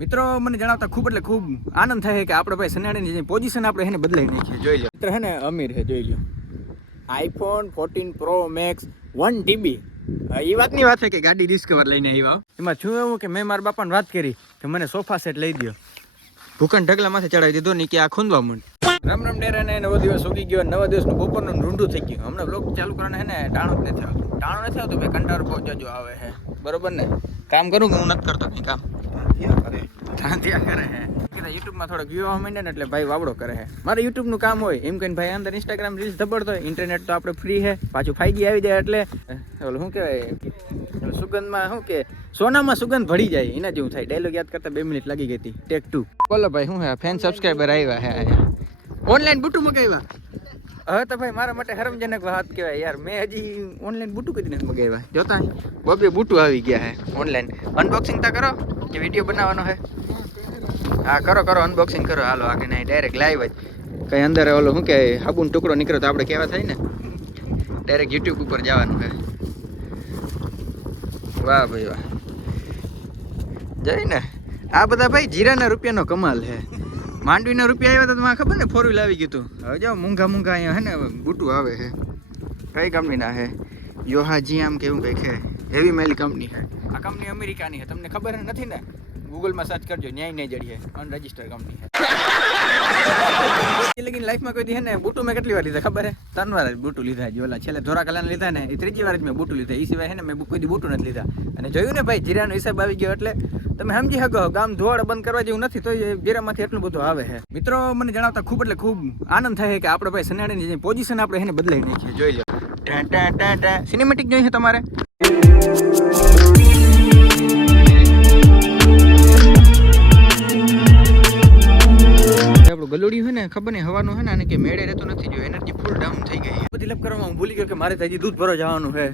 મિત્રો, મને જણાવતા ખૂબ એટલે ખૂબ આનંદ થાય કે આપણે ભાઈ સનાડીની જે પોઝિશન આપણે એને બદલાઈ નાખીએ. જોઈ લો મિત્ર હે ને, અમીર છે, જોઈ લો iPhone fourteen pro max one TB એ વાતની વાત છે કે ગાડી ડિસ્કવર લઈને આવ્યા એમાં છું એવું કે મેં મારા બાપાને વાત કરી કે મને સોફા સેટ લઈ દો ભૂખંડ ઢગલા માથે ચડાવી દીધો ને કે આ ખૂંદવા માંડ. રામ રામ ડેરા ને નવો દિવસ ઉગી ગયો, નવા દિવસનું બપોરનું રૂંઢું થઈ ગયું. હમણાં બ્લોગ ચાલુ કરવાનું હે ને, ટાણું જ નથી આવતું. ટાણું નથી આવતું, ભાઈ કંટાળો બહુ જજો આવે હે બરોબર ને? કામ કરું કે હું નથી કરતો કંઈ કામ? ધ્યાન કરે. હે. યુટ્યુબમાં થોડોક વ્યૂ આવવા એટલે ભાઈ વાવડો કરે છે મારે યુટ્યુબનું કામ હોય, એમ કહીને ભાઈ અંદર ઇન્સ્ટાગ્રામ રીલ્સ ધબડતો હોય તો આપણે ફ્રી છે પાછું ફાઈજી આવી જાય એટલે ઓલું શું કહેવાય સુગંધમાં શું કે, સોનામાં સુગંધ ભળી જાય, એના જેવું થાય. ડાયલોગ યાદ કરતા બે મિનિટ લાગી ગઈ હતી. બોલો ભાઈ, શું હે? ફેન સબસ્ક્રાઈબર આવ્યા હે ઓનલાઈન બુટું મગાવ્યા હવે તો ભાઈ મારા માટે હરમજનક વાત કહેવાય યાર. મેં હજી ઓનલાઈન બુટું કદી નથી મગાવ્યા જોતા બબે બુટું આવી ગયા હે ઓનલાઈન અનબોક્સિંગ તા કરો. કે વીડિયો બનાવવાનો હે હા, કરો કરો અનબોક્સિંગ કરો. હાલો આગળ નહીં ડાયરેક્ટ લાઈવ જ. કઈ અંદર ઓલો શું કે સાબુન ટુકડો નીકળ્યો તો આપણે કેવા થાય ને ડાયરેક્ટ યુટ્યુબ ઉપર જવાનું છે. વાહ ભાઈ વાહ. જઈ ને? આ બધા ભાઈ જીરાના રૂપિયાનો કમાલ છે. માંડવીના રૂપિયા આવ્યા તો મને ખબર ને ફોર વ્હીલ આવી ગયું હતું હવે જો, મૂંઘા મૂંઘા અહીંયા હે ને બુટું આવે છે. કઈ કંપનીના છે? યોહા આમ કેવું કંઈક છે. હેવી મેલ કંપની છે. આ કંપની અમેરિકાની છે. તમને ખબર નથી ને? ગૂગલમાં સર્ચ કરજો, ન્યાય નહીં જડીએ અનરજિસ્ટર્ડ કંપની છે લગીન લાઈફમાં કોઈ દી ને, બુટુ મેં કેટલી વાર લીધા ખબર હે? ત્રણ વાર જ બુટુ લીધા છે, ઓલા છેલ્લે ધોરા કલાને લીધા ને, એ ત્રીજી વાર જ મેં બુટુ લીધા. એ સિવાય હે ને, મેં કોઈ દી બુટુ નથી લીધા. અને જોયું ને ભાઈ, જીરાનો હિસાબ આવી ગયો એટલે તમે સમજી શકો, ગામ ધોળ બંધ કરવા જેવું નથી તો જીરામાંથી એટલું બધું આવે છે મિત્રો, મને જણાવતા ખૂબ એટલે ખૂબ આનંદ થાય કે આપણે ભાઈ સનાડીની જે પોઝિશન આપણે એને બદલાઈ નાખીએ. જોઈ લો. સિનેમેટિક જોઈએ તમારે? આપણું હોય ને ખબર નહીં હવાનું ને કે મેળે રહેતો નથી જો એનર્જી ફૂલ ડાઉન થઈ ગઈ. બધી લપ કરવામાં હું ભૂલી ગયો કે મારે હજી દૂધ ભરવા જવાનું છે.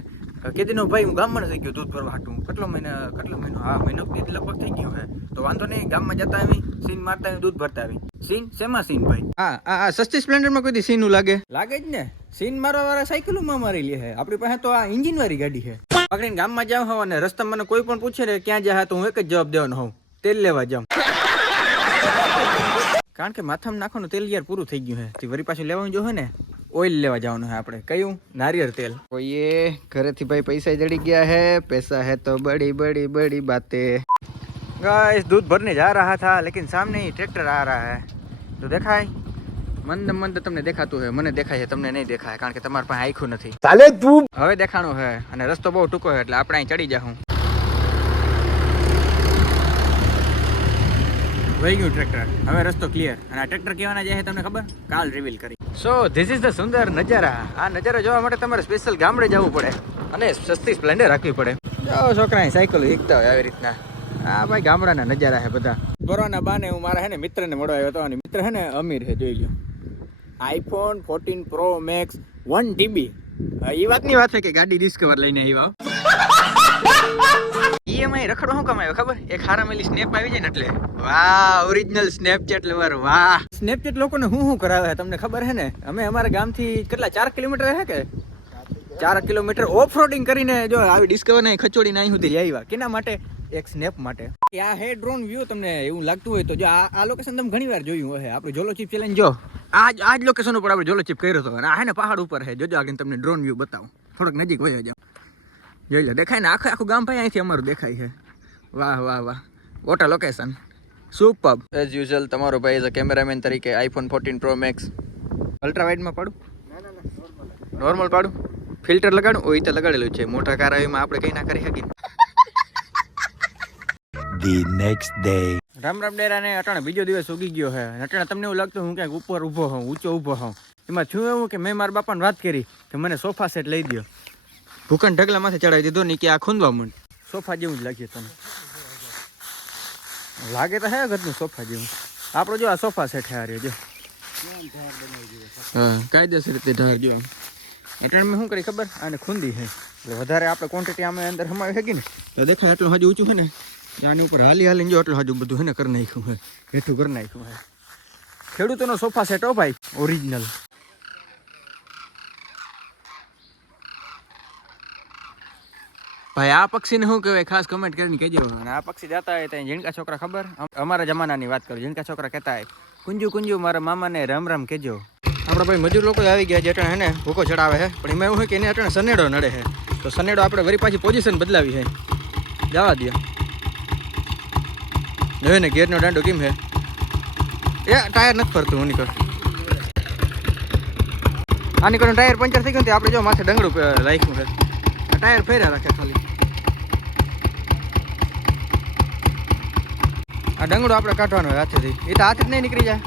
કેદીનો ભાઈ હું ગામમાં થઈ ગયો દૂધ ભરવા હાટું. કેટલો મહિના કેટલો મહિનો? હા મહિનો લગભગ થઈ ગયો છે. તો વાંધો નહીં ગામમાં જતા આવી સીન મારતા આવી દૂધ ભરતા આવી. સીન? શેમાં સીન ભાઈ? હા આ આ સસ્તી સ્પ્લેન્ડરમાં કોઈ સીનું લાગે? લાગે જ ને. સીન મારવા વાળા સાયકલોમાં મારી લે હે આપણી પાસે તો આ ઇન્જિન વાળી ગાડી છે. પકડીને ગામમાં જાવ હોવ અને રસ્તામાં મને કોઈ પણ પૂછે ને ક્યાં જાય તો હું એક જ જવાબ દેવાનો હોઉં તેલ લેવા જાઉં કારણ કે માથામાં નાખવાનું તેલ યાર પૂરું થઈ ગયું છે વરી પાછું લેવાનું જો હોય ને ઓઇલ લેવા જવાનું છે આપણે કયું નારિયેળ તેલ કોઈએ ઘરેથી ભાઈ પૈસા જડી ગયા है पैसा है तो बड़ी बड़ी बड़ी बातें गाइस दूध भरने जा रहा था लेकिन सामने ही ट्रैक्टर आ रहा है तो દેખાય મંદ મંદ તમને દેખાતું હોય મને દેખાય છે તમને નહીં દેખાય કારણ કે તમારા પાસે આખું નથી. ચાલે તું. હવે દેખાણું છે અને રસ્તો બહુ ટૂંકો છે એટલે આપણે અહીં ચડી જાઉં. વહી ગયું ટ્રેક્ટર. હવે રસ્તો ક્લિયર અને આ ટ્રેક્ટર કેવાના જાય છે તમને ખબર? કાલ રિવીલ કરી. સો ધીસ ઇઝ ધ સુંદર નજારા. આ નજારો જોવા માટે તમારે સ્પેશિયલ ગામડે જવું પડે. અને સસ્તી સ્પ્લેન્ડર રાખવી પડે. જો છોકરા સાયકલ શીખતા હોય આવી રીતના. આ ભાઈ ગામડાના નજારા છે બધા. કોરોના બાને હું મારા હે ને મિત્રને મળવા આવ્યો હતો અને મિત્ર હે ને અમીર છે જોઈ લો iPhone fourteen pro max one TB એ વાતની વાત છે કે ગાડી ડિસ્કવર લઈને આવ્યા ઈએમઆઈ રખડો શું કમાયો ખબર? એક હારામેલી સ્નેપ આવી જાય ને એટલે. વાહ ઓરિજિનલ સ્નેપચેટ લવર વાહ. સ્નેપચેટ લોકોને હું શું કરાવે તમને ખબર છે ને? અમે અમારા ગામથી કેટલા ચાર કિલોમીટર હે કે? ચાર કિલોમીટર ઓફ રોડિંગ કરીને જો આવી ડિસ્કવર ને ખચોડી નાઈ સુધી આવ્યા. કેના માટે? એક સ્નેપ માટે. આ હે ડ્રોન વ્યૂ તમને એવું લાગતું હોય તો જો આ આ લોકેશન તમે ઘણી વાર જોયું હોય આપણે જોલો ચીપ ચેલેન્જ જો આ જ આ જ લોકેશન ઉપર આપણે જોલો ચીપ કર્યો હતો અને આ હે ને પહાડ ઉપર છે જોજો આગળ તમને ડ્રોન વ્યૂ બતાવું. થોડોક નજીક વયો જાવ જોઈ લો દેખાય ને? આખું આખું ગામ ભાઈ અહીંથી અમારું દેખાય છે. વાહ વાહ વાહ. Water location super as usual તમારો ભાઈ એઝ અ કેમેરામેન તરીકે iPhone fourteen pro max ultra વાઇડમાં પાડું? નોર્મલ પાડું? ફિલ્ટર લગાડું? હોય તો લગાડેલું છે. મોટા કાર આવીમાં આપણે કંઈ ના કરી શકીએ. The next day Ram Ram ડેરાને અટાણે બીજો દિવસ ઉગી ગયો છે અને અટાણે તમને એવું લાગતું હું ક્યાંક ઉપર ઊભો હોઉં ઊંચો ઊભો હોઉં. એમાં થયું એવું કે મેં મારા બાપાને વાત કરી કે મને સોફા સેટ લઈ દો ભૂકન ઢગલા માથે ચડાવી દીધો ને કે આ ખૂંદવા માંડ સોફા જેવું જ લાગ્યું તને. લાગે તો હે ઘરનું સોફા જેવું. આપણો જો આ સોફા સેટ છે આ રહ્યો જો. હા કાયદેસર રીતે ઢાર જો એટલે મેં શું કરી ખબર? આને ખૂંદી છે એટલે વધારે આપણે ક્વોન્ટિટી આમે અંદર સમાવી શકીએ ને? તો દેખાય એટલું હજુ ઊંચું છે ને? આની ઉપર હાલી હાલી જો એટલું હજુ બધું હે કરી નાખ્યું હે. હેઠું કરી નાખ્યું હે. ખેડૂતોનો સોફા સેટ હો ભાઈ. ઓરિજિનલ ભાઈ, આ પક્ષીને શું કહેવાય? ખાસ કમેન્ટ કરીને કહેજો. અને આ પક્ષી જતા હોય ત્યાં ઝીણકા છોકરા ખબર? અમારા જમાનાની વાત કરું ઝીણકા છોકરા કહેતા હોય, કુંજુ કુંજુ, મારા મામાને રામ રામ કહેજો. આપણા ભાઈ મજૂર લોકો આવી ગયા છે, અટણે એને ભૂકો ચડાવે છે પણ એમાં એવું હોય કે એને અટણે સનેડો નડે છે તો સનેડો આપણે વરી પાછી પોઝિશન બદલાવી છે જવા દો જોયું ને, ગેરનો દાંડો કેમ છે એ, ટાયર નથી ફરતું, હું નીકળ. આ નીકળનું ટાયર પંચર થઈ ગયું ને આપણે જો માથે ડંગડું રાખ્યું છે. ટાયર ફેર્યા રાખે ખાલી. આ ડંગડું આપણે કાઢવાનો હોય હાથેથી. એ તો હાથે જ નહીં નીકળી જાય.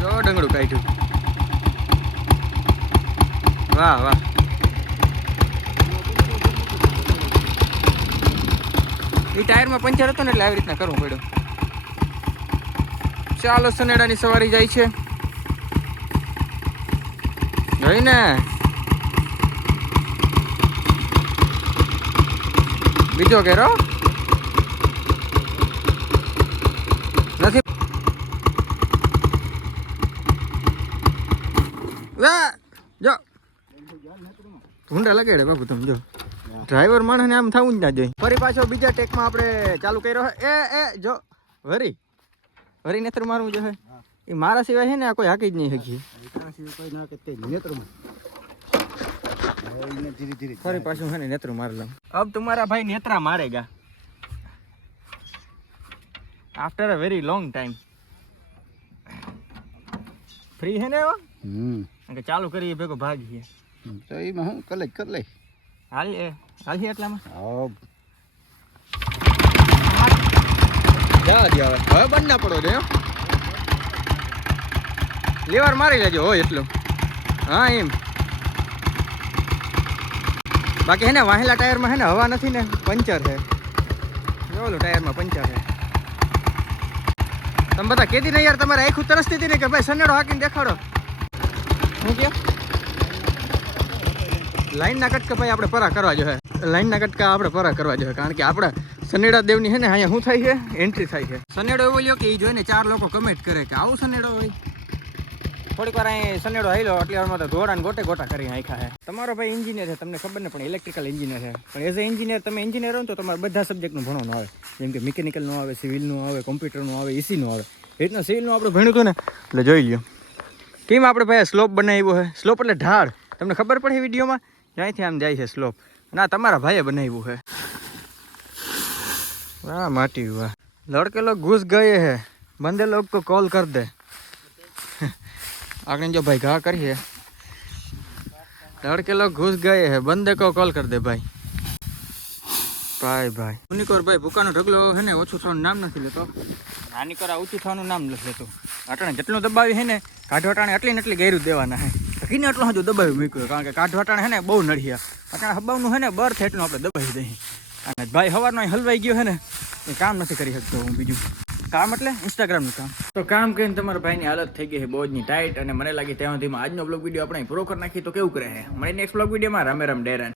જો ડંગડું કાઢ્યું. વાહ વાહ. એ ટાયરમાં પંચર હતો ને એટલે આવી રીતના કરવું પડ્યું. ચાલો, સનેડાની સવારી જાય છે. જોઈ ને. બીજો ઘેરો નથી. જો ઊંડા લગાડે બાબુ તમે, જો. ડ્રાઈવર માણસને આમ થવું જ ના જોઈએ ફરી પાછો બીજા ટેકમાં આપણે ચાલુ કર્યો છે એ એ જો વરી વરી નેત્ર મારવું જો હે એ મારા સિવાય છે ને આ કોઈ હાકી જ નહીં શકીએ ધીરે ધીરે ફરી પાછું है नेत्र मार लूं अब तुम्हारा भाई नेत्रा मारेगा after a very long time free है ने वो હમ કે ચાલુ કરીએ ભેગો ભાગીએ તો એમાં હું કલે કર લે હાલ, એ, હાલ એટલામાં. હા. જવા દે હવે. હવે પડો જો લીવર મારી લેજો હોય એટલું. હા, એમ. બાકી હે ને, વાહેલા ટાયરમાં હે હવા નથી ને, પંચર છે જો ઓલું ટાયરમાં પંચર છે તમે બધા કેતી ને યાર, તમારે આખું તરસતી હતી કે ભાઈ સનેડો હાકીને દેખાડો હું કે લાઈનના કટકા ભાઈ આપણે પરા કરવા જોઈએ. લાઈનના કટકા આપણે પરા કરવા જોઈએ, કારણ કે આપણે સનેડા દેવની છે ને અહીંયા શું થાય છે? એન્ટ્રી થાય છે. સનેડો એવો લ્યો કે એ જોઈને ચાર લોકો કમેન્ટ કરે કે આવું સનેડો હોય. થોડીક વાર અહીં સનેડો લો એટલે વારમાં તો ધોળા ને ગોટે ગોટા કરી નાખ્યા છે. તમારો ભાઈ એન્જિનિયર છે, તમને ખબર ને, પણ ઇલેક્ટ્રિકલ એન્જિનિયર છે. પણ એઝ અ એન્જિનિયર તમે એન્જિનિયર હો તો તમારે બધા સબ્જેક્ટનું ભણવાનું આવે. જેમ કે મિકેનિકલનું આવે સિવિલનું આવે કોમ્પ્યુટરનું આવે એસીનું આવે. એ રીતના સિવિલનું આપણે ભણ્યું હતું ને, એટલે જોઈ લ્યો. કેમ આપણે ભાઈ સ્લોપ બનાવ્યો છે? સ્લોપ એટલે ઢાળ. તમને ખબર પડે વિડીયોમાં? જ્યાંથી આમ જાય છે સ્લોપ ના તમારા ભાઈએ બનાવ્યું છે. વાહ, માટી, વાહ. લડકે ઘુસ ગયે હે. બંદે લોગ કો કોલ કર દે. આગળ જો ભાઈ ઘા કરીએ લડકે લોગ ઘુસ ગયે હે. બંદે કો કોલ કર દે ભાઈ. ભાઈ ભાઈ. મુનિકોર ભાઈ, ભૂકાનો ઢગલો હે ને, ઓછું થવાનું નામ નથી લેતો. નાનીકોર આ ઊંચું થવાનું નામ નથી લેતો. અટાણે જેટલું દબાવી હે ને, કાઢવાટાણે એટલી ને એટલી ગેરું દેવાના હે. કીને એટલો હજુ દબાવી મૂક્યું કારણ કે કાઢવાટાણે હે ને બહુ નડિયા અટાણે હબાવનું હે ને બર્થ એટલું આપણે દબાવી દઈએ. અને ભાઈ સવારનો અહીં હલવાઈ ગયો હે ને, એ કામ નથી કરી શકતો હું બીજું. કામ એટલે ઇન્સ્ટાગ્રામનું કામ. તો કામ કરીને તમારા ભાઈની હાલત થઈ ગઈ છે બોજની ટાઈટ અને મને લાગે ત્યાં સુધીમાં આજનો બ્લોગ વીડિયો આપણે પૂરો કરી નાખીએ તો કેવું કરે છે? મળીને નેક્સ્ટ બ્લોગ વિડીયોમાં રામે રામ, ડેરન.